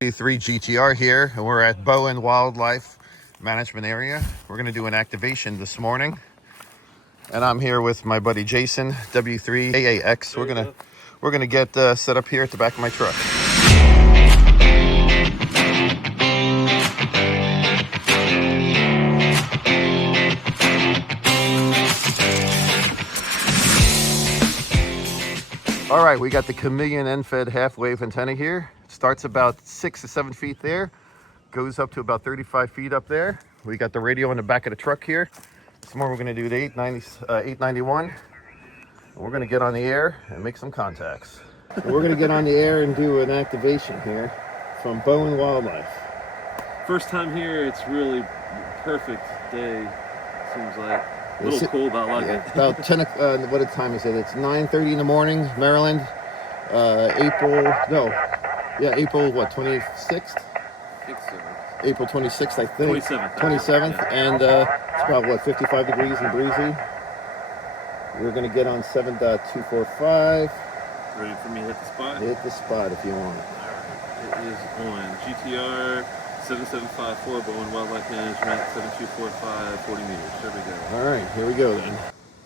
W3 GTR here, and we're at Bowen Wildlife Management Area. We're going to do an activation this morning, and I'm here with my buddy Jason, W3AAX. We're gonna get set up here at the back of my truck. All right, we got the Chameleon end-fed half-wave antenna here. It starts about 6 to 7 feet there, goes up to about 35 feet up there. We got the radio in the back of the truck here. Tomorrow we're gonna do the 891. We're gonna get on the air and make some contacts. We're gonna get on the air and do an activation here from Bowen Wildlife. First time here, it's really perfect day, seems like. A little cool, but I like it. About 10, what time is it? It's 9:30 in the morning, Maryland. April what, 26th? April 26th, I think. 27th. And it's about, what, 55 degrees and breezy. We're going to get on 7.245. Ready for me to hit the spot? Hit the spot if you want. It is on GTR 7754, Bowen Wildlife Management, 7245, 40 meters. There we go. All right, here we go then.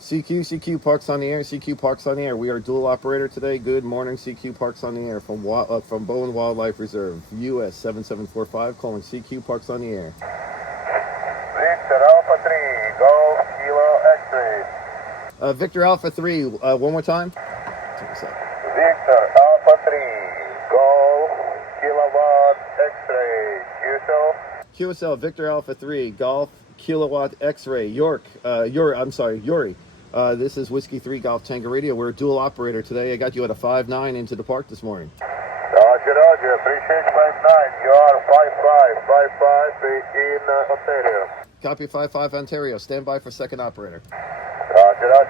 CQ Parks on the air. CQ Parks on the air. We are dual operator today. Good morning, CQ Parks on the air from Bowen Wildlife Reserve, US 7745, calling CQ Parks on the air. Victor Alpha 3, Golf Kilo X-ray. Victor Alpha 3, one more time. Check this out. Victor Alpha 3, Golf Kilowatt X-ray. QSL Victor Alpha 3, Golf Kilowatt X-ray, Yuri. This is Whiskey 3 Golf Tango Radio. We're a dual operator today. I got you at a 5-9 into the park this morning. Roger. Appreciate 5-9. You are 55 in Ontario. Copy 55 Ontario. Stand by for second operator. Roger.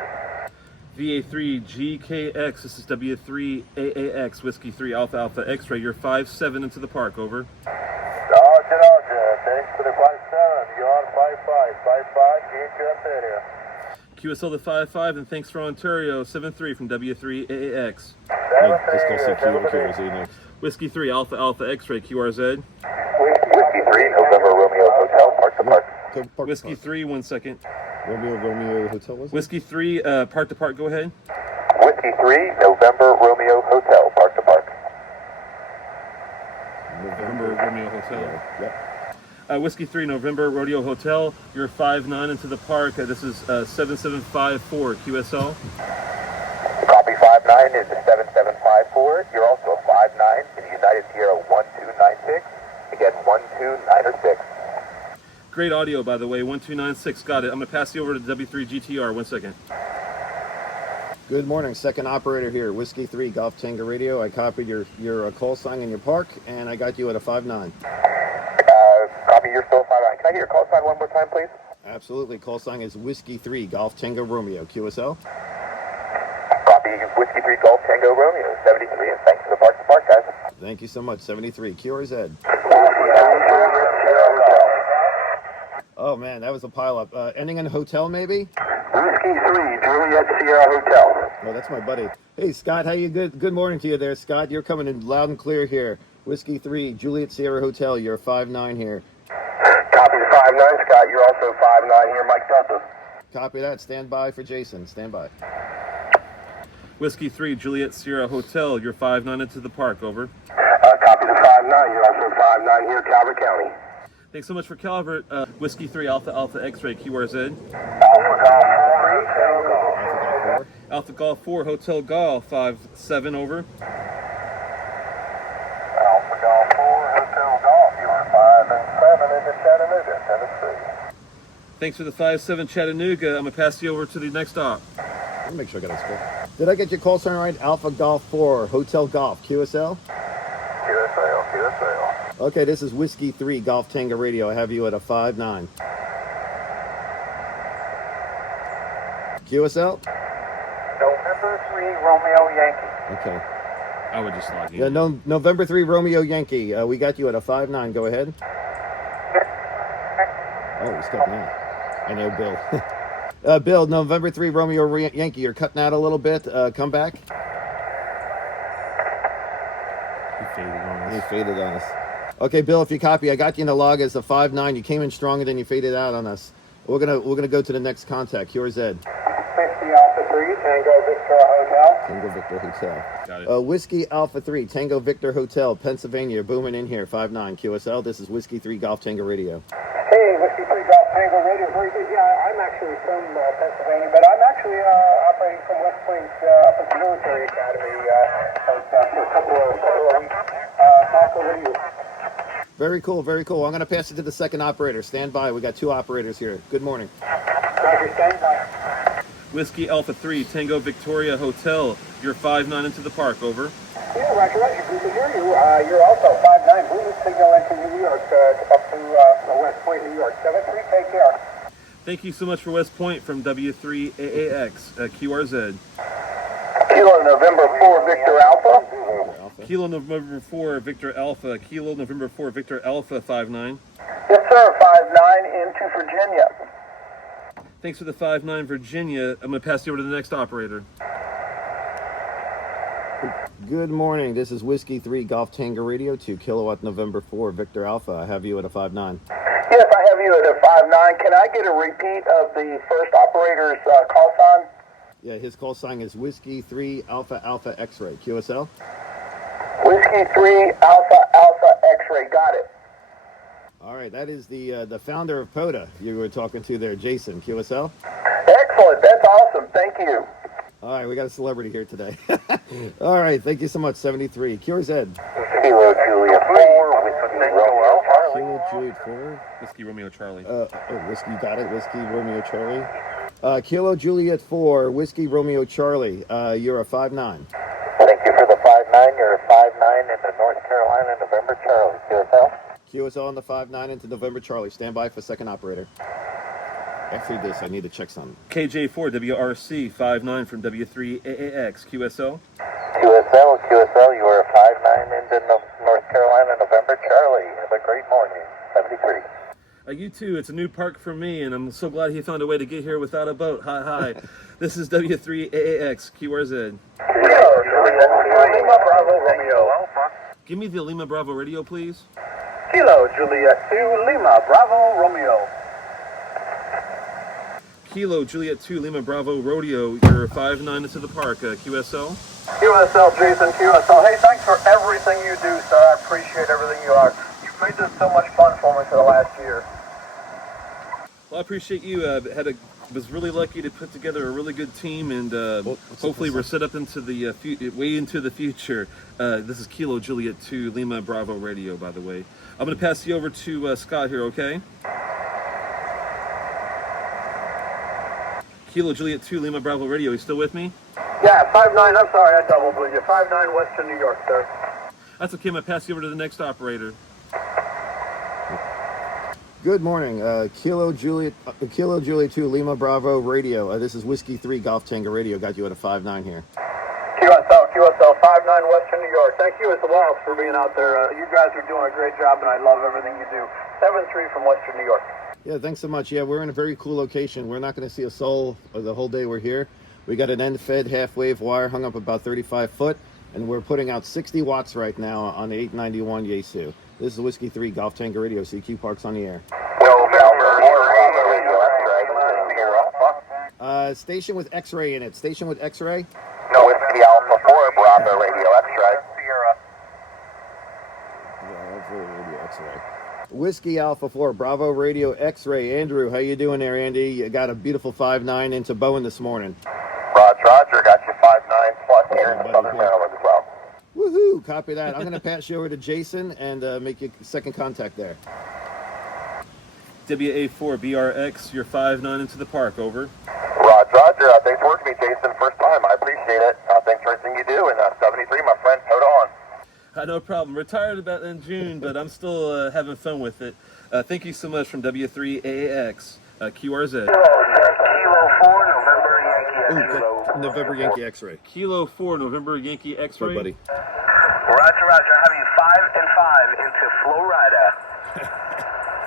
VA3GKX, this is W3AAX, Whiskey 3 Alpha Alpha X-ray. You're 5-7 into the park, over. Roger. Thanks for the 5-7. You are 55 into Ontario. QSL the 5-5, and thanks for Ontario, 7-3 from W3AAX. Just go see QRZ next. Whiskey 3 Alpha Alpha X-ray, QRZ. Whiskey 3, November Romeo Hotel, Park to Park. Whiskey 3, 1 second. Romeo Hotel, was it? Whiskey 3, park to park, go ahead. Whiskey 3, November Romeo Hotel, Park to Park. November Romeo Hotel. Yep. Whiskey 3, November Rodeo Hotel. You're 5-9 into the park. This is 7754 QSL. Copy 5-9 is 7754. You're also 5-9 in the United Sierra 1296. Again, 1296. Great audio, by the way. 1296. Got it. I'm going to pass you over to W3 GTR. 1 second. Good morning, second operator here, Whiskey 3 Golf Tango Radio. I copied your call sign in your park, and I got you at a 5-9. Copy, you're still 5-9. Can I get your call sign one more time, please? Absolutely. Call sign is Whiskey 3 Golf Tango Romeo, QSL. Copy, Whiskey 3 Golf Tango Romeo, 73, and thanks for the park to park, guys. Thank you so much, 73. QRZ. Oh, man, that was a pileup. Ending in a hotel, maybe? Whiskey 3, Juliet Sierra Hotel. Oh, that's my buddy. Hey, Scott, how you? Good morning to you there, Scott. You're coming in loud and clear here. Whiskey 3, Juliet Sierra Hotel. You're 5-9 here. Copy the 5-9, Scott. You're also 5-9 here, Mike Delta. Copy that. Stand by for Jason. Stand by. Whiskey 3, Juliet Sierra Hotel. You're 5-9 into the park, over. Copy the 5-9. You're also 5-9 here, Calvert County. Thanks so much for Calvert. Whiskey 3 Alpha Alpha X-ray, QRZ. Alpha Golf 4, Hotel Golf, 5-7, over. Alpha Golf 4, Hotel Golf. You are 5-7 into Chattanooga, Tennessee. Thanks for the 5-7 Chattanooga. I'm going to pass you over to the next stop. Let me make sure I got it split. Did I get your call sign right? Alpha Golf 4, Hotel Golf, QSL? QSL. Okay, this is Whiskey 3 Golf Tango Radio. I have you at a 5-9. QSL? November 3, Romeo Yankee. Okay. I would just log in. Yeah, no, November 3 Romeo Yankee. We got you at a 5-9. Go ahead. Oh, he's cutting out. I know, Bill. Bill, November 3 Romeo Yankee. You're cutting out a little bit. Come back. He faded on us. He faded on us. Okay, Bill, if you copy, I got you in the log as a 5'9". You came in stronger than you faded out on us. We're gonna go to the next contact. Here's Ed. 50 Alpha 3, Tango Victor Hotel. Tango Victor Hotel. Got it. Whiskey Alpha 3, Tango Victor Hotel, Pennsylvania. Booming in here, 5'9". QSL. This is Whiskey 3 Golf Tango Radio. Hey, Whiskey 3 Golf Tango Radio. Very good. Yeah, I'm actually from Pennsylvania, but I'm actually operating from West Point up at the military academy for a couple of weeks. Back over to you. Very cool, very cool. I'm going to pass it to the second operator. Stand by. We got two operators here. Good morning. Roger, stand by. Whiskey Alpha 3, Tango Victoria Hotel. You're 5'9" into the park, over. Yeah, Roger, Roger. Good to hear you. You're also 5'9". Moving signal into New York, up to West Point, New York. 73, take care. Thank you so much for West Point from W3AAX, QRZ. Kilo November 4, Victor Alpha. Kilo November 4, Victor Alpha. Kilo November 4, Victor Alpha, 5'9". Yes, sir. 5'9" into Virginia. Thanks for the 5'9", Virginia. I'm going to pass you over to the next operator. Good morning. This is Whiskey 3 Golf Tango Radio, 2 kilowatt November 4 Victor Alpha. I have you at a 5'9". Yes, I have you at a 5'9". Can I get a repeat of the first operator's call sign? Yeah, his call sign is Whiskey 3 Alpha Alpha X-Ray. QSL? Whiskey 3 Alpha Alpha X-Ray. Got it. All right, that is the founder of POTA you were talking to there, Jason. QSL? Excellent. That's awesome. Thank you. All right, we got a celebrity here today. All right, thank you so much, 73. Cures Ed. Kilo Juliet 4, Whiskey Romeo Charlie. Kilo Juliet 4. Whiskey Romeo Charlie. Whiskey, got it. Whiskey Romeo Charlie. Kilo Juliet 4, Whiskey Romeo Charlie. You're a 5'9". Thank you for the 5'9". You're a 5'9" into North Carolina, November Charlie. QSL? QSL on the 5'9" into November Charlie. Stand by for second operator. After this, I need to check something. KJ4 WRC 5'9" from W3AAX, QSL. QSL, you are a 5'9" into North Carolina, November Charlie. Have a great morning. 73. You too. It's a new park for me, and I'm so glad he found a way to get here without a boat. Hi, hi. This is W3AAX, QRZ. Lima Bravo Romeo. Give me the Lima Bravo radio, please. Kilo Juliet 2, Lima Bravo Romeo. Kilo Juliet 2 Lima Bravo Rodeo. You're 5'9" into the park. QSL. QSL, Jason, QSL. Hey, thanks for everything you do, sir. I appreciate everything you are. You've made this so much fun for me for the last year. Well, I appreciate you. Was really lucky to put together a really good team, and hopefully we're set up into the way into the future. This is Kilo Juliet 2 Lima Bravo Radio, by the way. I'm going to pass you over to Scott here, okay? Kilo Juliet 2 Lima Bravo Radio. You still with me? Yeah, 5'9". I'm sorry, I doubled with you. 5'9", Western New York, sir. That's okay. I'm going to pass you over to the next operator. Good morning. Kilo Juliet 2 Lima Bravo Radio. This is Whiskey 3 Golf Tango Radio. Got you at a 5'9" here. QSL, 5'9", Western New York. Thank you as well for being out there. You guys are doing a great job, and I love everything you do. 7'3" from Western New York. Yeah, thanks so much. Yeah, we're in a very cool location. We're not going to see a soul the whole day we're here. We got an end-fed half-wave wire hung up about 35 foot, and we're putting out 60 watts right now on the 891 Yaesu. This is Whiskey 3 Golf Tango Radio. CQ Park's on the air. Station with X-ray in it. Station with X-ray. No, Whiskey Alpha 4, Bravo Radio X-ray. Sierra. Yeah, Radio X-ray. Whiskey Alpha 4, Bravo Radio X-ray. Andrew, how you doing there, Andy? You got a beautiful 5'9" into Bowen this morning. Roger, got you 5'9" plus here in Southern Maryland as well. Woohoo! Copy that. I'm going to pass you over to Jason and make you second contact there. WA4 BRX, you're 5'9" into the park, over. Roger. Thanks for working with me, Jason. First time. I appreciate it. Thanks for everything you do. And 73, my friend, POTA on. No problem. Retired about in June, but I'm still having fun with it. Thank you so much from W3AAX, QRZ. Kilo 4, November Yankee X-ray. November Yankee X-ray. Kilo 4, November Yankee X-ray. Right, buddy. Roger. I have you 5 into Florida.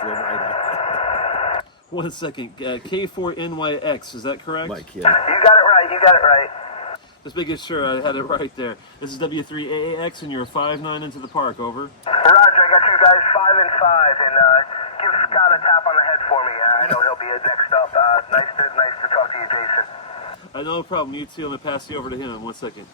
Florida. 1 second. K4NYX, is that correct? Mike, yeah. You got it right. Just making sure I had it right there. This is W3AAX, and you're 5'9" into the park, over. Roger, I got you guys and 5, and give Scott a tap on the head for me. I know he'll be next up. Nice to talk to you, Jason. No problem. You too. I'm going to pass you over to him in 1 second.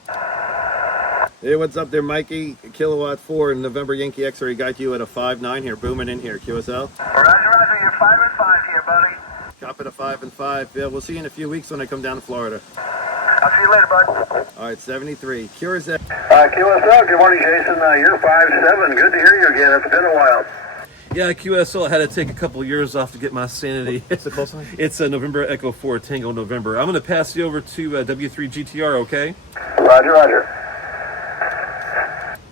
Hey, what's up there, Mikey? Kilowatt 4 November Yankee X-ray got you at a 5.9 here, booming in here, QSL. Roger, you're 5 and 5 here, buddy. Copy to 5 and 5. Yeah, we'll see you in a few weeks when I come down to Florida. I'll see you later, bud. All right, 73. Cures that. QSL, good morning, Jason. You're 5'7". Good to hear you again. It's been a while. Yeah, QSL had to take a couple of years off to get my sanity. What's the call sign? It's November Echo 4 Tango November. I'm going to pass you over to W3GTR, okay? Roger.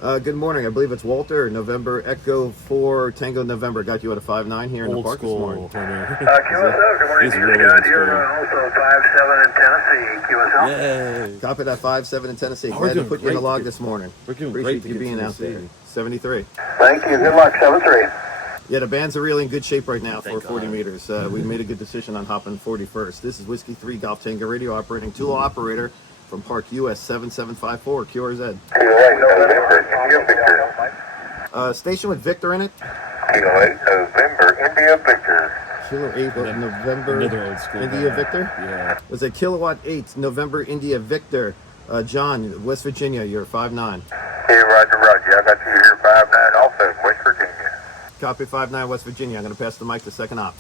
Good morning. I believe it's Walter. November Echo 4 Tango November got you at a 5.9 here in the park this morning. QSL, good morning. He's really Scott. old You're also 5'7" in Tennessee, QSL. Yay. Copy that 5.7 in Tennessee. Oh, Glad we're to doing put you in the great. log this morning. We're doing Appreciate great to you get being to out there. Tennessee. 73. Thank you. Good luck, 7-3. Yeah, the band's are really in good shape right now for Thank 40 God. meters. We made a good decision on hopping 41st. This is Whiskey 3 Golf Tango Radio operating Tula operator from Park US 7754 QRZ. Station with Victor in it. Kilo 8 November India Victor. Kilo 8 November Another old school India guy. Victor. Yeah. Was it Kilowatt 8 November India Victor. John, West Virginia, you're 5'9". Hey, Roger. I got you here 5'9", also West Virginia. Copy 5'9", West Virginia. I'm going to pass the mic to second op.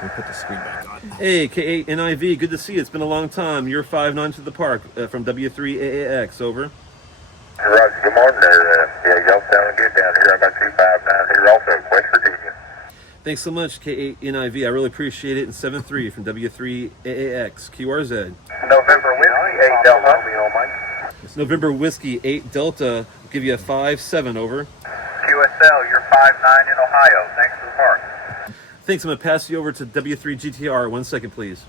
And put the screen back on. Hey, K8NIV, good to see you. It's been a long time. You're 5'9" to the park from W3AAX, over. Roger, good morning there. Yeah, y'all sounding good down here. I got you 5'9" here also West Virginia. Thanks so much, K8NIV. I really appreciate it. And 7-3 from W3AAX, QRZ. November Whiskey 8 Delta. November Whiskey 8 Delta. I'll give you a 5-7, over. QSL, you're 5'9" in Ohio. Thanks for the park. Thanks. I'm going to pass you over to W3GTR. 1 second, please.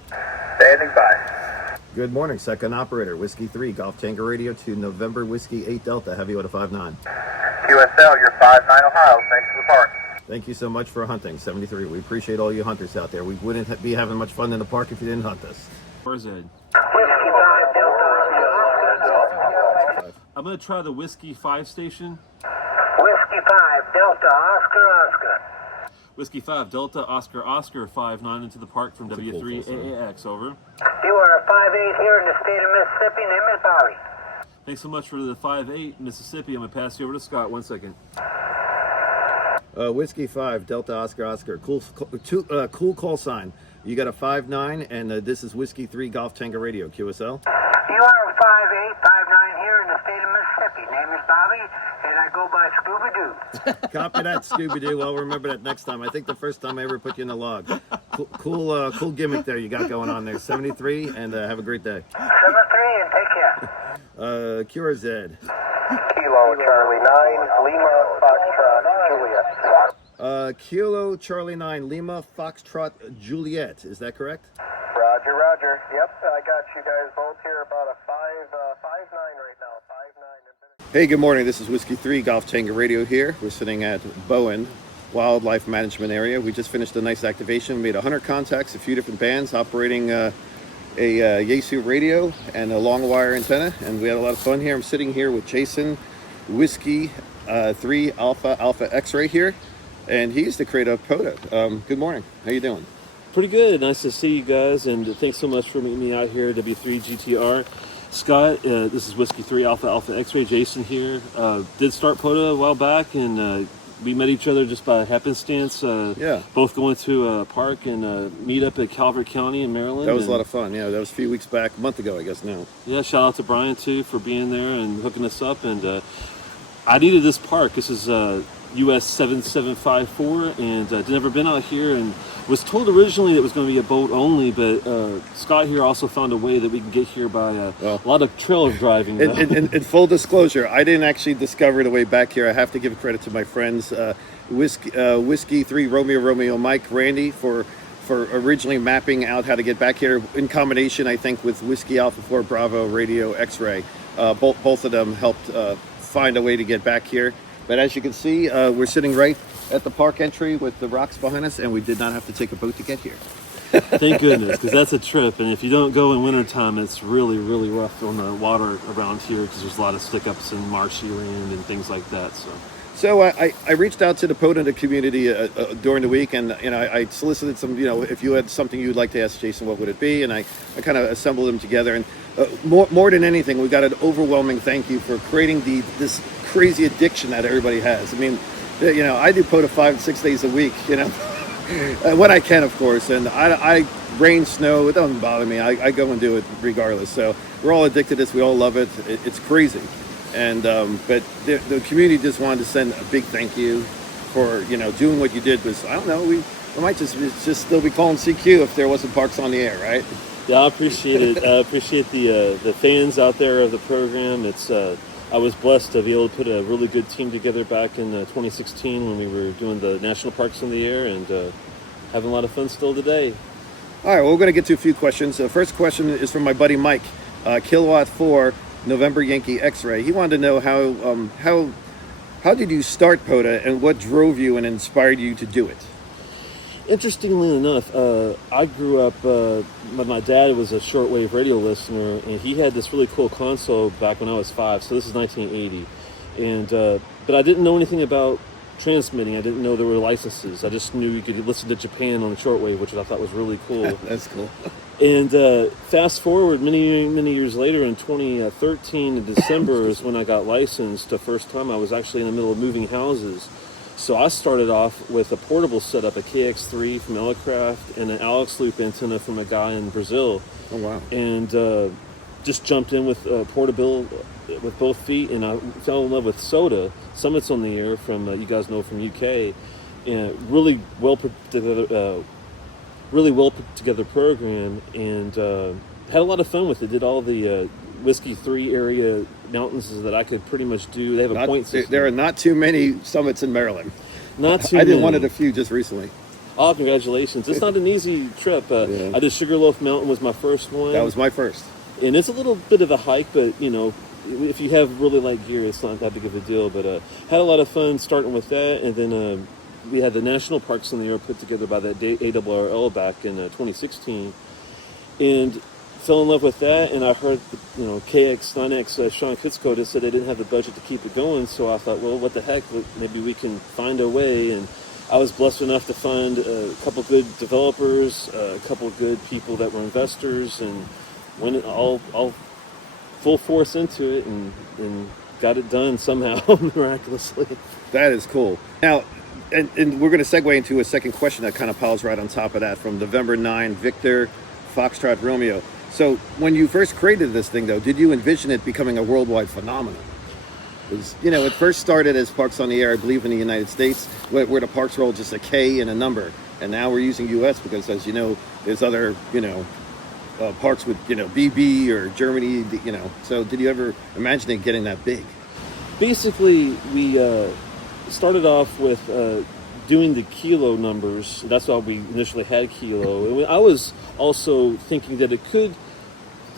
Standing by. Good morning, second operator. Whiskey 3 Golf Tango Radio to November Whiskey 8 Delta. Have you at a 5'9". QSL, you're 5'9" Ohio. Thanks for the park. Thank you so much for hunting, 73. We appreciate all you hunters out there. We wouldn't be having much fun in the park if you didn't hunt us. Where's Ed? Whiskey 5 Delta. I'm going to try the Whiskey 5 station. Whiskey 5 Delta Oscar. Whiskey 5 Delta Oscar 5'9" into the park from That's a cool W3AAX, over. You are a 5'8" here in the state of Mississippi. Name is Bobby. Thanks so much for the 5'8" Mississippi. I'm going to pass you over to Scott. 1 second. Whiskey 5 Delta Oscar. Cool call sign. You got a 5'9", and this is Whiskey 3 Golf Tango Radio, QSL. You are a 5'8", 5'9" here in the state of Mississippi. Name is Bobby, and I go by Scooby-Doo. Copy that, Scooby-Doo. I'll remember that next time. I think the first time I ever put you in the log. Cool gimmick there you got going on there. 73, and have a great day. 7-3, and take care. QRZ. Kilo Charlie 9, Lima Foxtrot Juliet. Kilo Charlie 9 Lima Foxtrot Juliet. Is that correct? Roger. Yep, I got you guys both here about a 5'9" right now. 5'9". Hey, good morning. This is Whiskey 3 Golf Tango Radio here. We're sitting at Bowen Wildlife Management Area. We just finished a nice activation. We made 100 contacts, a few different bands operating a Yaesu radio and a long wire antenna, and we had a lot of fun here. I'm sitting here with Jason, Whiskey 3 Alpha X-ray here, and he's the creator of POTA. Good morning. How you doing? Pretty good. Nice to see you guys, and thanks so much for meeting me out here at W3GTR. Scott, this is Whiskey 3 Alpha X-ray. Jason here. Did start POTA a while back, and we met each other just by happenstance. Yeah. Both going to a park and meet up at Calvert County in Maryland. That was a lot of fun. Yeah, that was a few weeks back, a month ago, I guess now. Yeah, shout out to Brian too for being there and hooking us up. And I needed this park. This is US 7754, and I'd never been out here, and was told originally it was going to be a boat only, but Scott here also found a way that we can get here by a lot of trailer driving. In full disclosure, I didn't actually discover the way back here. I have to give credit to my friends, Whiskey 3 Romeo Mike Randy for originally mapping out how to get back here in combination, I think, with Whiskey Alpha 4 Bravo Radio X-ray. Both of them helped find a way to get back here. But as you can see, we're sitting right at the park entry with the rocks behind us, and we did not have to take a boat to get here. Thank goodness, because that's a trip. And if you don't go in wintertime, it's really, really rough on the water around here because there's a lot of stick-ups and marshy land and things like that. So I reached out to the POTA community during the week, and I solicited some, if you had something you'd like to ask Jason, what would it be? And I kind of assembled them together. And more than anything, we got an overwhelming thank you for creating this crazy addiction that everybody has. I mean, I do POTA 5 to 6 days a week, when I can, of course. And I rain, snow, it doesn't bother me. I go and do it regardless. So we're all addicted to this. We all love it. It's crazy. And but the community just wanted to send a big thank you for doing what you did. Was, I don't know, we might just still be calling CQ if there wasn't Parks on the Air, right? Yeah, I appreciate it. I appreciate the fans out there of the program. It's I was blessed to be able to put a really good team together back in 2016 when we were doing the National Parks on the Air, and having a lot of fun still today. All right, well, we're going to get to a few questions. The first question is from my buddy Mike, Kilowatt 4. November Yankee X-Ray. He wanted to know how did you start POTA and what drove you and inspired you to do it? Interestingly enough, I grew up, my dad was a shortwave radio listener, and he had this really cool console back when I was 5, so this is 1980. And but I didn't know anything about transmitting. I didn't know there were licenses. I just knew you could listen to Japan on the shortwave, which I thought was really cool. That's cool. And fast forward many years later, in 2013 in December is when I got licensed. The first time I was actually in the middle of moving houses. So I started off with a portable setup, a KX3 from Elecraft and an Alex Loop antenna from a guy in Brazil. Oh, wow. And just jumped in with portability with both feet, and I fell in love with SOTA, Summits on the Air from, you guys know, from UK. And really well put together program, and had a lot of fun with it. Did all the Whiskey 3 area mountains that I could pretty much do. They have a point system. There are not too many summits in Maryland. Not too I did many. one of the few just recently. Oh, congratulations. It's not an easy trip. Yeah. I did Sugarloaf Mountain was my first one. That was my first. And it's a little bit of a hike, but if you have really light gear, it's not that big of a deal. But had a lot of fun starting with that, and then we had the National Parks in the Air put together by the ARRL back in 2016, and fell in love with that. And I heard KX 9X Sean Kitzko said they didn't have the budget to keep it going, so I thought, well, what the heck, maybe we can find a way. And I was blessed enough to find a couple good developers, a couple good people that were investors, and went all full force into it, and got it done somehow miraculously. That is cool. Now, and we're going to segue into a second question that kind of piles right on top of that, from November 9, Victor, Foxtrot, Romeo. So when you first created this thing, though, did you envision it becoming a worldwide phenomenon? Because, it first started as Parks on the Air, I believe, in the United States, where the parks were all just a K and a number. And now we're using US because, as you know, there's other, parks with, BB or Germany, So did you ever imagine it getting that big? Basically, we started off with doing the kilo numbers. That's why we initially had kilo. And I was also thinking that it could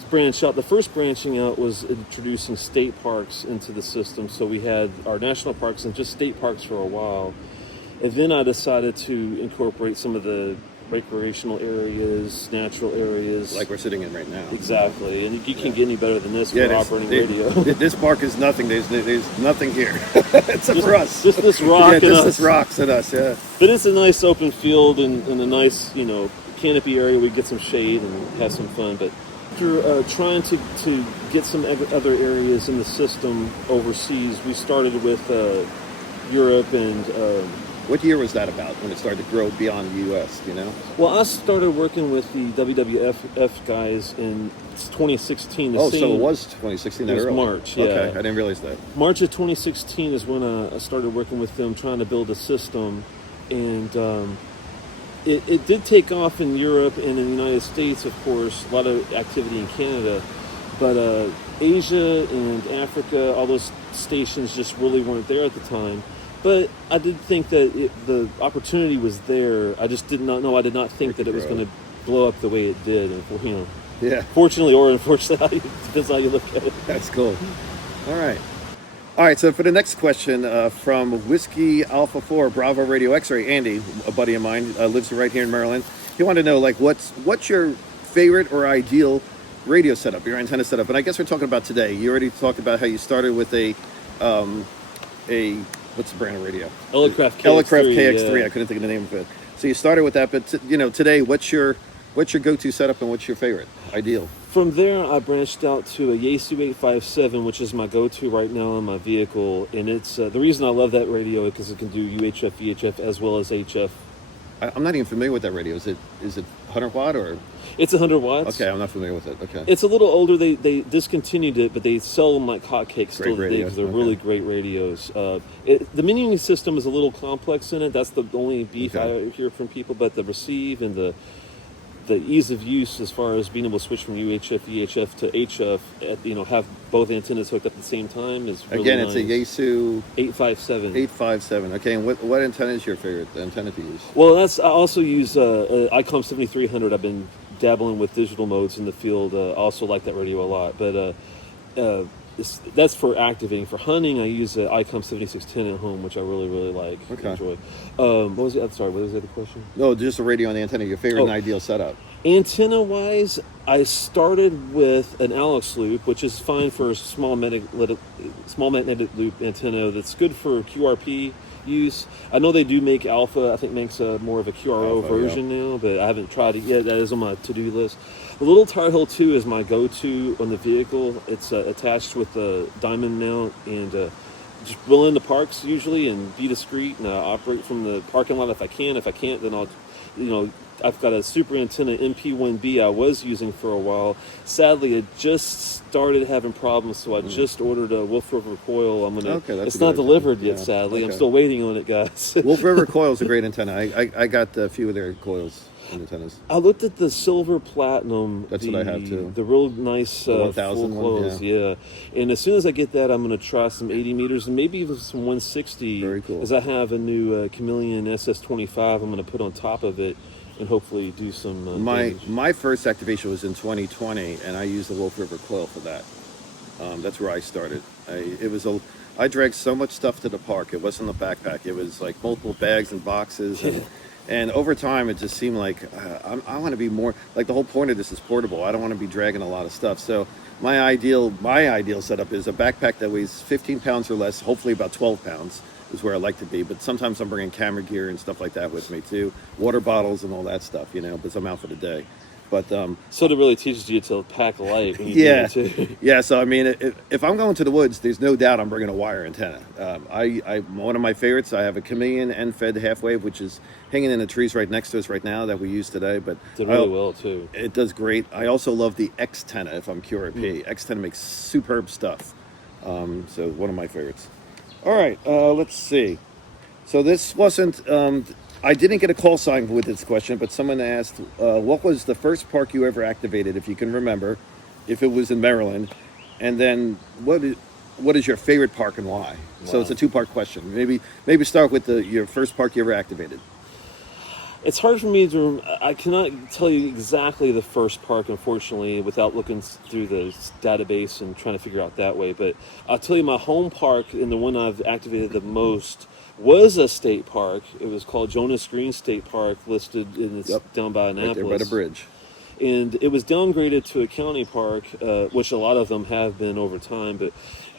branch out. The first branching out was introducing state parks into the system. So we had our national parks and just state parks for a while. And then I decided to incorporate some of the recreational areas, natural areas. Like we're sitting in right now. Exactly. And you can't get any better than this for operating radio. This park is nothing. There's nothing here. Except for us. Just this rock and us. This rocks and us, yeah. But it's a nice open field and a nice, canopy area. We get some shade and have some fun. But after trying to get some other areas in the system overseas, we started with Europe and... What year was that about when it started to grow beyond the U.S., Well, I started working with the WWF guys in 2016. So it was 2016? It was March, yeah. Okay, I didn't realize that. March of 2016 is when I started working with them, trying to build a system. And it did take off in Europe and in the United States, of course, a lot of activity in Canada. But Asia and Africa, all those stations just really weren't there at the time. But I did think that the opportunity was there. I just did not know. I did not think that it was going to blow up the way it did. And, yeah. Fortunately or unfortunately, depends how you look at it. That's cool. All right. So for the next question, from Whiskey Alpha 4 Bravo Radio X-Ray, Andy, a buddy of mine, lives right here in Maryland. He wanted to know, what's your favorite or ideal radio setup, your antenna setup? And I guess we're talking about today. You already talked about how you started with a what's the brand of radio? Elecraft KX3. Elecraft KX3. Yeah. I couldn't think of the name of it. So you started with that, but today, what's your go-to setup and what's your favorite ideal? From there, I branched out to a Yaesu 857, which is my go-to right now in my vehicle, and it's the reason I love that radio is because it can do UHF, VHF, as well as HF. I'm not even familiar with that radio. Is it 100 watt or? It's 100 watts. Okay, I'm not familiar with it. Okay. It's a little older. They discontinued it, but they sell them like hotcakes still Great today because they're really great radios. The menuing system is a little complex in it. That's the only beef I hear from people, but the receive and the ease of use as far as being able to switch from UHF, VHF to HF, have both antennas hooked up at the same time is really Again, nice. it's a Yaesu 857. 857. Okay, and what antenna is your favorite antenna to use? Well, I also use ICOM 7300. I've been dabbling with digital modes in the field. I also like that radio a lot, but that's for activating. For hunting, I use ICOM 7610 at home, which I really, really like. Okay. Enjoy. What was it? I'm sorry. What was the other question? No, just the radio and the antenna. Your favorite and ideal setup. Antenna-wise, I started with an Alex loop, which is fine for a small magnetic loop antenna. That's good for QRP use. I know they do make Alpha. I think makes more of a QRO version now, but I haven't tried it yet. That is on my to-do list. The Little Tar Heel 2 is my go-to on the vehicle. It's attached with a diamond mount and just roll into parks usually and be discreet and operate from the parking lot if I can. If I can't, then I'll, I've got a super antenna MP1B I was using for a while. Sadly, it just started having problems, so I just ordered a Wolf River coil. It's not delivered yet, sadly. I'm still waiting on it, guys. Wolf River coil is a great antenna. I got a few of their coils and antennas. I looked at the Silver Platinum. That's what I have too. The real nice 1000 full close, yeah. And as soon as I get that, I'm going to try some 80 meters and maybe even some 160. Very cool. As I have a new Chameleon SS25 I'm going to put on top of it and hopefully do some damage. My first activation was in 2020, and I used the Wolf River coil for that. That's where I started. I dragged so much stuff to the park. It wasn't a backpack. It was like multiple bags and boxes. And over time, it just seemed like I want to be more, like the whole point of this is portable. I don't want to be dragging a lot of stuff. So my ideal setup is a backpack that weighs 15 pounds or less, hopefully about 12 pounds is where I like to be. But sometimes I'm bringing camera gear and stuff like that with me too. Water bottles and all that stuff, because I'm out for the day. But so it really teaches you to pack light when you do it too. Yeah. So I mean, if I'm going to the woods, there's no doubt I'm bringing a wire antenna. One of my favorites. I have a Chameleon end-fed half wave, which is hanging in the trees right next to us right now that we use today. But it did really well too. It does great. I also love the X-tenna if I'm QRP. X-tenna makes superb stuff. So one of my favorites. All right. Let's see. So this wasn't. I didn't get a call sign with this question, but someone asked, what was the first park you ever activated, if you can remember, if it was in Maryland, and then what is your favorite park and why? Wow. So it's a two-part question. Maybe start with your first park you ever activated. It's hard for me I cannot tell you exactly the first park, unfortunately, without looking through the database and trying to figure out that way. But I'll tell you my home park and the one I've activated the most was a state park. It was called Jonas Green State Park, listed in down by Annapolis. Right there by the bridge. And it was downgraded to a county park, which a lot of them have been over time. But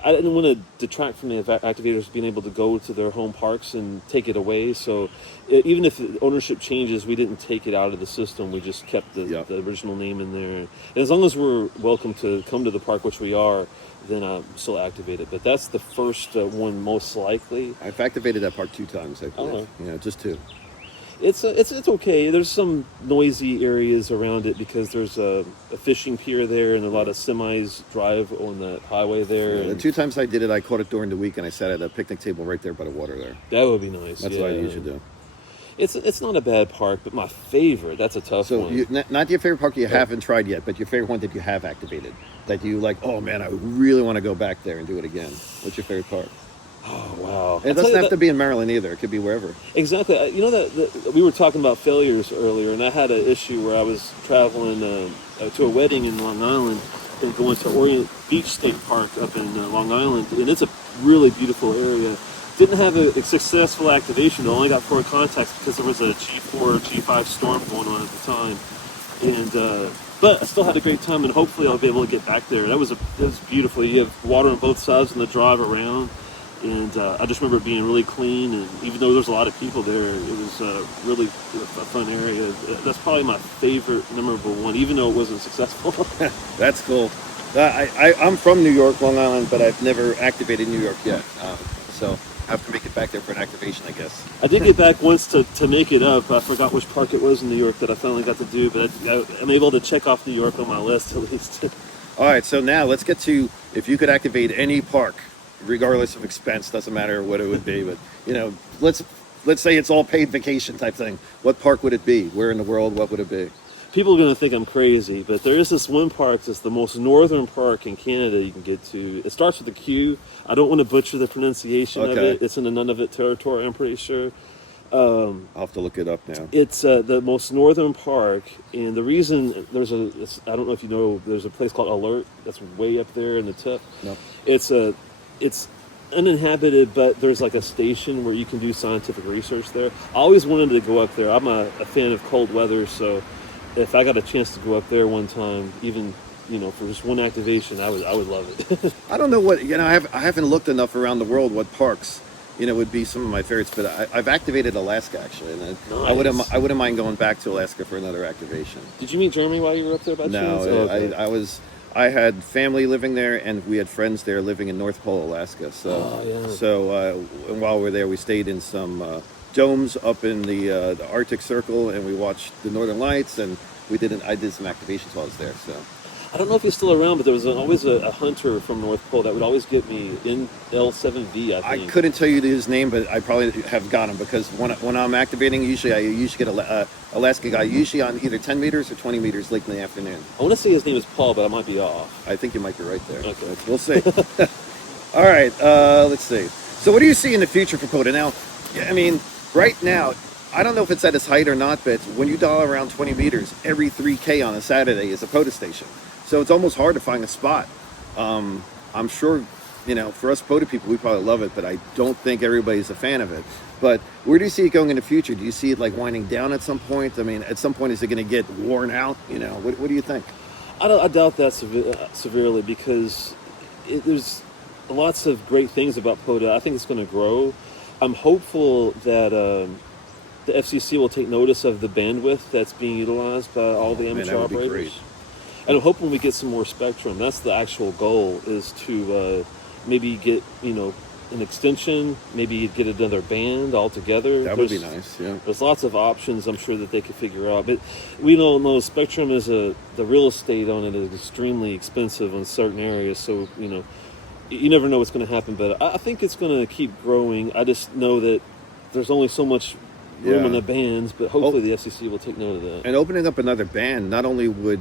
I didn't want to detract from the activators being able to go to their home parks and take it away. So even if the ownership changes, we didn't take it out of the system. We just kept the original name in there. And as long as we're welcome to come to the park, which we are, then I'm still activated. But that's the first one most likely. I've activated that park 2 times, I believe. Just 2. It's okay. There's some noisy areas around it because there's a fishing pier there and a lot of semis drive on the highway there. The 2 times I did it, I caught it during the week, and I sat at a picnic table right there by the water there. That would be nice. That's what I usually do. It's not a bad park, but my favorite, that's a tough one. So not your favorite park you haven't tried yet, but your favorite one that you have activated, that you like, oh man, I really want to go back there and do it again. What's your favorite park? Oh, wow. It doesn't have to be in Maryland either. It could be wherever. Exactly. That we were talking about failures earlier, and I had an issue where I was traveling to a wedding in Long Island and going to Orient Beach State Park up in Long Island, and it's a really beautiful area. Didn't have a successful activation. I only got 4 contacts because there was a G4 or G5 storm going on at the time. And but I still had a great time, and hopefully I'll be able to get back there. It was beautiful. You have water on both sides on the drive around. And I just remember it being really clean, and even though there's a lot of people there, it was really a fun area. That's probably my favorite memorable one, even though it wasn't successful. That's cool. I'm from New York, Long Island, but I've never activated New York yet. So I have to make it back there for an activation, I guess. I did get back once to make it up. I forgot which park it was in New York that I finally got to do, but I'm able to check off New York on my list at least. All right, so now let's get to if you could activate any park, regardless of expense, doesn't matter what it would be, but let's say it's all paid vacation type thing. What park would it be? Where in the world? What would it be? People are going to think I'm crazy, but there is this one park that's the most northern park in Canada you can get to. It starts with a Q. I don't want to butcher the pronunciation of it. It's in the Nunavut territory, I'm pretty sure. I'll have to look it up now. It's the most northern park, and the reason I don't know if you know, there's a place called Alert that's way up there in the tip. No. It's uninhabited, but there's like a station where you can do scientific research there. I always wanted to go up there. I'm a fan of cold weather, so if I got a chance to go up there one time, even for just one activation, I would love it. I don't know what I haven't looked enough around the world what parks would be some of my favorites, but I've activated Alaska actually, and Nice. I wouldn't mind going back to Alaska for another activation. Did you meet Jeremy while you were up there by chance? No, I had family living there, and we had friends there living in North Pole, Alaska. So, and while we were there, we stayed in some domes up in the Arctic Circle, and we watched the Northern Lights, and I did some activations while I was there. So, I don't know if he's still around, but there was always a hunter from North Pole that would always get me in L7V, I think. I couldn't tell you his name, but I probably have got him, because when I'm activating, I usually get a Alaska guy, usually on either 10 meters or 20 meters late in the afternoon. I want to say his name is Paul, but I might be off. I think you might be right there. Okay. We'll see. All right, let's see. So what do you see in the future for POTA? Now, I mean, right now, I don't know if it's at its height or not, but when you dial around 20 meters, every 3K on a Saturday is a POTA station. So it's almost hard to find a spot. I'm sure, for us POTA people, we probably love it, but I don't think everybody's a fan of it. But where do you see it going in the future? Do you see it like winding down at some point? I mean, at some point, is it going to get worn out? What do you think? I doubt that severely, because there's lots of great things about POTA. I think it's going to grow. I'm hopeful that the FCC will take notice of the bandwidth that's being utilized by all the amateur that would be operators. great. And I'm hoping we get some more spectrum. That's the actual goal, is to maybe get, an extension, maybe get another band altogether. That would be nice, yeah. There's lots of options I'm sure that they could figure out. But we don't know, spectrum is the real estate on it is extremely expensive in certain areas. So, you never know what's going to happen. But I think it's going to keep growing. I just know that there's only so much room in the bands, but hopefully the FCC will take note of that. And opening up another band not only would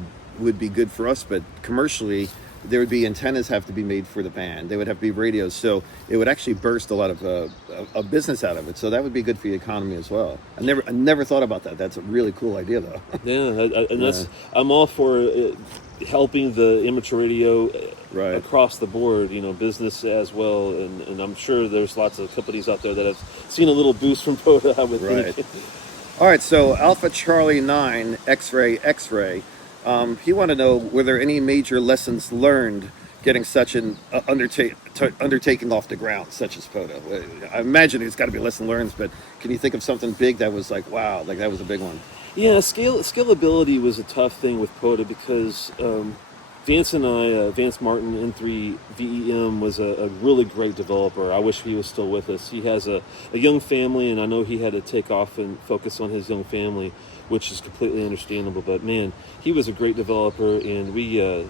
be good for us, but commercially, there would be antennas have to be made for the band. They would have to be radios, so it would actually burst a lot of business out of it. So that would be good for the economy as well. I never thought about that. That's a really cool idea, though. I'm all for helping the amateur radio right across the board, business as well, and I'm sure there's lots of companies out there that have seen a little boost from POTA, I would think. All right, so Alpha Charlie 9 X-Ray X-Ray. He wanted to know, were there any major lessons learned getting such an undertaking off the ground, such as POTA? I imagine there's got to be lesson learned, but can you think of something big that was like, wow, like that was a big one? Yeah, scalability was a tough thing with POTA, because Vance and I, Vance Martin, N3VEM, was a really great developer. I wish he was still with us. He has a young family, and I know he had to take off and focus on his young family, which is completely understandable. But man, he was a great developer, and we're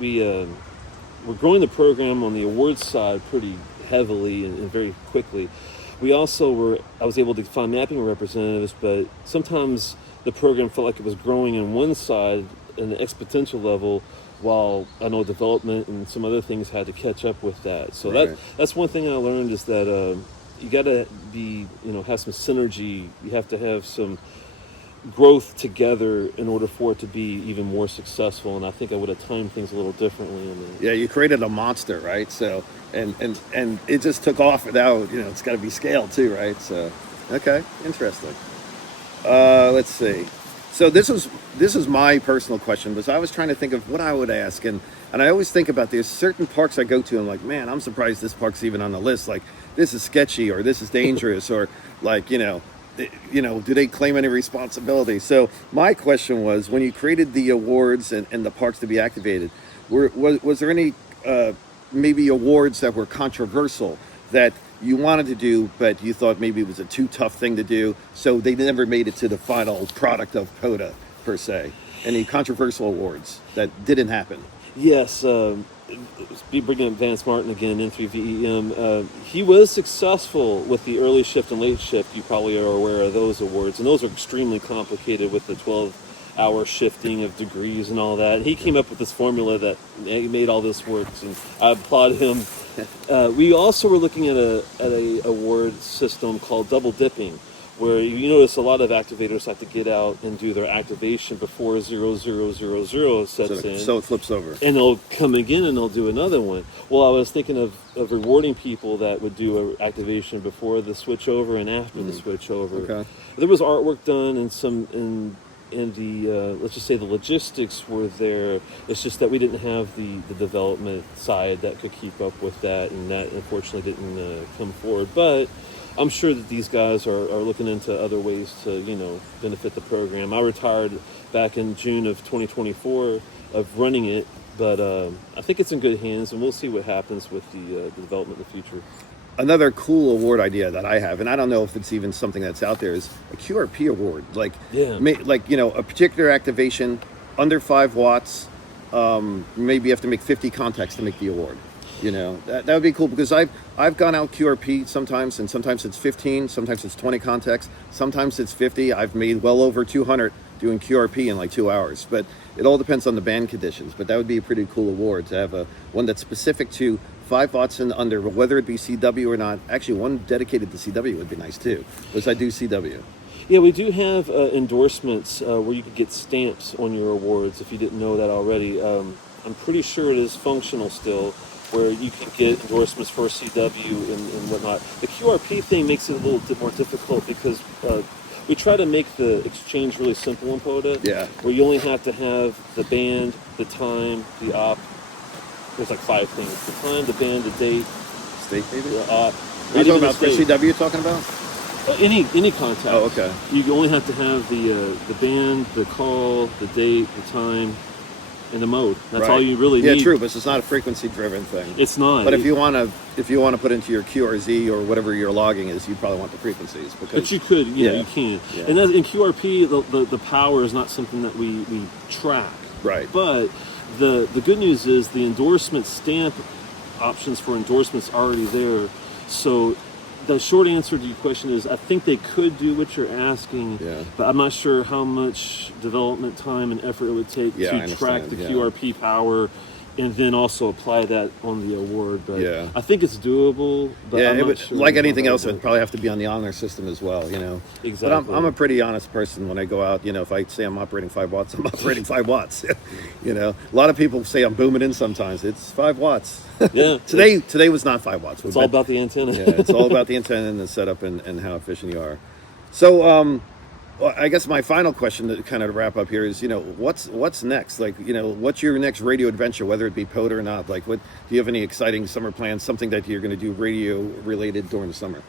growing the program on the awards side pretty heavily and very quickly. I was able to find mapping representatives, but sometimes the program felt like it was growing in one side in the exponential level, while I know development and some other things had to catch up with that. So that's one thing I learned, is that you got to be, have some synergy. You have to have some growth together in order for it to be even more successful. And I think I would have timed things a little differently. Yeah, you created a monster, right? So and it just took off without, it's got to be scaled too, right? So okay, interesting. Let's see. So this is my personal question, because I was trying to think of what I would ask, and I always think about there's certain parks I go to, and I'm like, man, I'm surprised this park's even on the list. Like, this is sketchy, or this is dangerous, or like, do they claim any responsibility? So my question was, when you created the awards and the parks to be activated, was there any maybe awards that were controversial that you wanted to do, but you thought maybe it was a too tough thing to do, so they never made it to the final product of POTA, per se? Any controversial awards that didn't happen? Yes, be bringing up Vance Martin again, N3VEM. He was successful with the early shift and late shift. You probably are aware of those awards, and those are extremely complicated with the 12-hour shifting of degrees and all that. He came up with this formula that made all this work, and I applaud him. We also were looking at a award system called double dipping, where you notice a lot of activators have to get out and do their activation before 0000 sets in. So it flips over. And they'll come again and they'll do another one. Well, I was thinking of rewarding people that would do an activation before the switch over and after the switch over. Okay. There was artwork done and the let's just say the logistics were there. It's just that we didn't have the development side that could keep up with that, and that unfortunately didn't come forward. But I'm sure that these guys are looking into other ways to, benefit the program. I retired back in June of 2024 of running it, but I think it's in good hands, and we'll see what happens with the development in the future. Another cool award idea that I have, and I don't know if it's even something that's out there, is a QRP award. Like, a particular activation under 5 watts. Maybe you have to make 50 contacts to make the award. That would be cool, because I've gone out QRP sometimes, and sometimes it's 15, sometimes it's 20 contacts, sometimes it's 50. I've made well over 200 doing QRP in like 2 hours, but it all depends on the band conditions. But that would be a pretty cool award to have one that's specific to 5 watts and under, whether it be CW or not. Actually, one dedicated to CW would be nice too, because I do CW. Yeah, we do have endorsements where you could get stamps on your awards, if you didn't know that already. I'm pretty sure it is functional still, where you can get endorsements for CW and whatnot. The QRP thing makes it a little bit more difficult, because we try to make the exchange really simple in POTA. Yeah. Where you only have to have the band, the time, the op. There's like 5 things: the time, the band, the date, State, maybe? the op. Are you talking about for CW? You're talking about? Any contact. Oh, okay. You only have to have the band, the call, the date, the time, and the mode. That's all you really need. Yeah, true, but it's not a frequency-driven thing. It's not. But if you want to put into your QRZ or whatever your logging is, you probably want the frequencies. But you could, you can. Yeah. And in QRP, the power is not something that we track. Right. But the good news is the endorsement stamp options for endorsements are already there. So the short answer to your question is, I think they could do what you're asking, but I'm not sure how much development time and effort it would take to track the QRP power and then also apply that on the award. But I think it's doable. But I'm not sure like anything else, it'd probably have to be on the honor system as well. Exactly. But I'm a pretty honest person when I go out. If I say I'm operating 5 watts, I'm operating 5 watts. A lot of people say I'm booming in sometimes. It's 5 watts. Yeah. Today was not 5 watts. It's all about the antenna. It's all about the antenna and the setup and how efficient you are. So, well, I guess my final question to kind of wrap up here is, what's next? Like, what's your next radio adventure, whether it be POTA or not? Like, do you have any exciting summer plans, something that you're going to do radio related during the summer?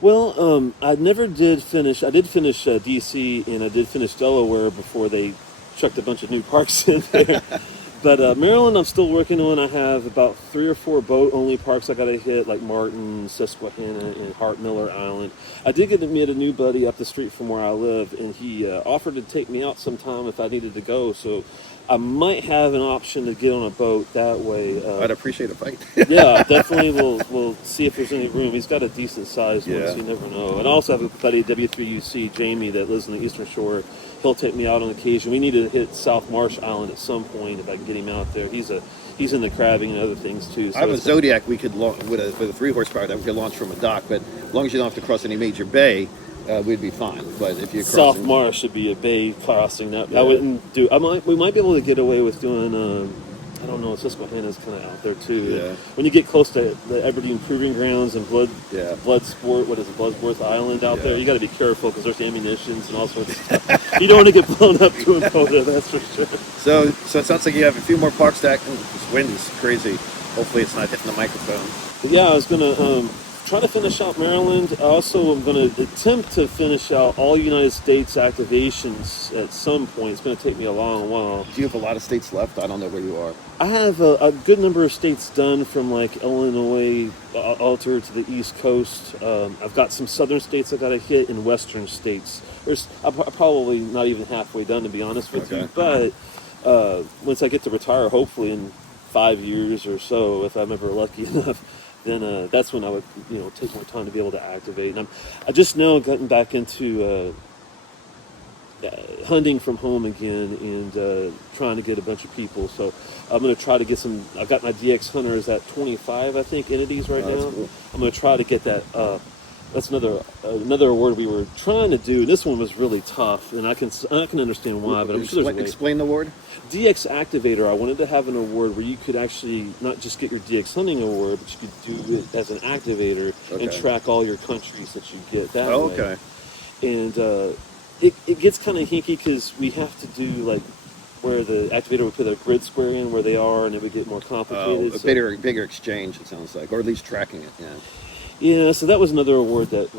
Well, I did finish DC, and I did finish Delaware before they chucked a bunch of new parks in there. But Maryland, I'm still working on. I have about 3 or 4 boat-only parks I got to hit, like Martin, Susquehanna, and Hart Miller Island. I did get to meet a new buddy up the street from where I live, and he offered to take me out sometime if I needed to go. So I might have an option to get on a boat that way. I'd appreciate a fight. Yeah, definitely. We'll see if there's any room. He's got a decent sized one, so you never know. And I also have a buddy, W3AAX, Jamie, that lives on the Eastern Shore. He'll take me out on occasion. We need to hit South Marsh Island at some point if I can get him out there. He's in the crabbing and other things too. So I have a Zodiac we could launch with a 3 horsepower that we could launch from a dock, but as long as you don't have to cross any major bay, we'd be fine. But if you're South Marsh should be a bay crossing. That I wouldn't do. We might be able to get away with doing I don't know, Susquehanna's kind of out there too. Yeah. When you get close to the Aberdeen Proving Grounds and Yeah. Bloodsport, what is it, Bloodsworth Island out Yeah. there, you got to be careful because there's ammunitions and all sorts of stuff. You don't want to get blown up doing POTA, that's for sure. So it sounds like you have a few more park stack. This wind is crazy. Hopefully it's not hitting the microphone. But yeah, I was gonna try to finish out Maryland. I also am gonna attempt to finish out all United States activations at some point. It's gonna take me a long while. Do you have a lot of states left? I don't know where you are. I have a good number of states done, from like Illinois alter to the East Coast. I've got some southern states I got to hit, and western states. I'm probably not even halfway done, to be honest with you. But once I get to retire, hopefully in 5 years or so, if I'm ever lucky enough, then that's when I would, take more time to be able to activate. And I just now gotten back into hunting from home again, and trying to get a bunch of people. So I'm going to try to get some. I've got my DX Hunters at 25, I think, entities right now. Cool. I'm going to try to get that. That's another award we were trying to do. This one was really tough, and I can understand why. But I'm sure there's a way. Explain the award. DX Activator. I wanted to have an award where you could actually not just get your DX hunting award, but you could do it as an activator and track all your countries that you get that way. Okay. And it gets kind of hinky because we have to do like where the activator would put a grid square in where they are, and it would get more complicated. A bigger exchange, it sounds like, or at least tracking it. Yeah. Yeah. So that was another award that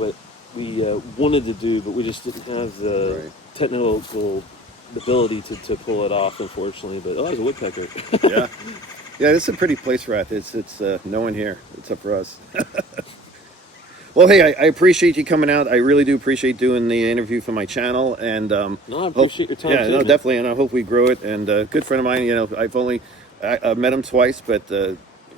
we wanted to do, but we just didn't have the technical ability to pull it off, unfortunately. But there's a woodpecker. Yeah. Yeah, it's a pretty place we're at. It's no one here. It's up for us. Well, hey, I appreciate you coming out. I really do appreciate doing the interview for my channel, and No, I appreciate your time. Yeah, too, no, man. definitely, and I hope we grow it. And a good friend of mine, I've only met him twice, but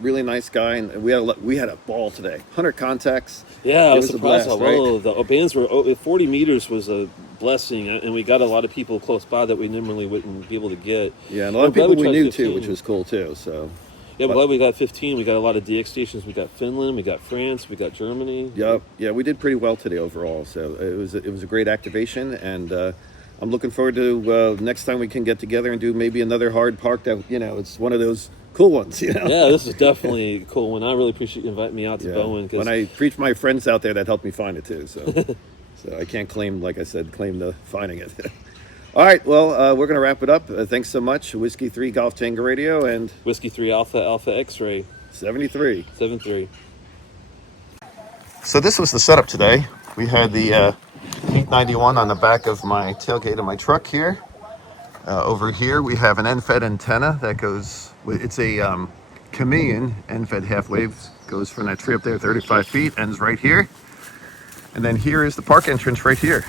really nice guy, and we had a ball today. 100 contacts. Yeah, I was a surprised blast, how well the bands were. 40 meters was a blessing, and we got a lot of people close by that we normally wouldn't be able to get. Yeah, and a lot of people we knew too, which was cool too. So. Yeah, we're glad we got 15. We got a lot of DX stations. We got Finland, we got France, we got Germany. Yep. Yeah, we did pretty well today overall. So it was a great activation, and I'm looking forward to next time we can get together and do maybe another hard park that it's one of those cool ones. Yeah, this is definitely a cool one. I really appreciate you inviting me out to Bowen. When I preach my friends out there, that helped me find it too. So so I can't claim, like I said, the finding it. All right, well, we're going to wrap it up. Thanks so much. Whiskey 3 Golf Tango Radio and Whiskey 3 Alpha X-Ray 73. 73. So this was the setup today. We had the Heat 91 on the back of my tailgate of my truck here. Over here we have an end-fed antenna that goes, it's a chameleon end-fed half wave, goes from that tree up there 35 feet, ends right here. And then here is the park entrance right here.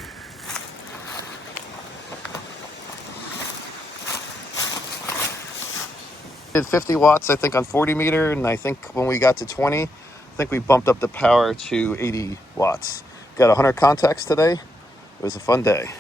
Did 50 watts, I think, on 40 meter, and I think when we got to 20, I think we bumped up the power to 80 watts. Got 100 contacts today. It was a fun day.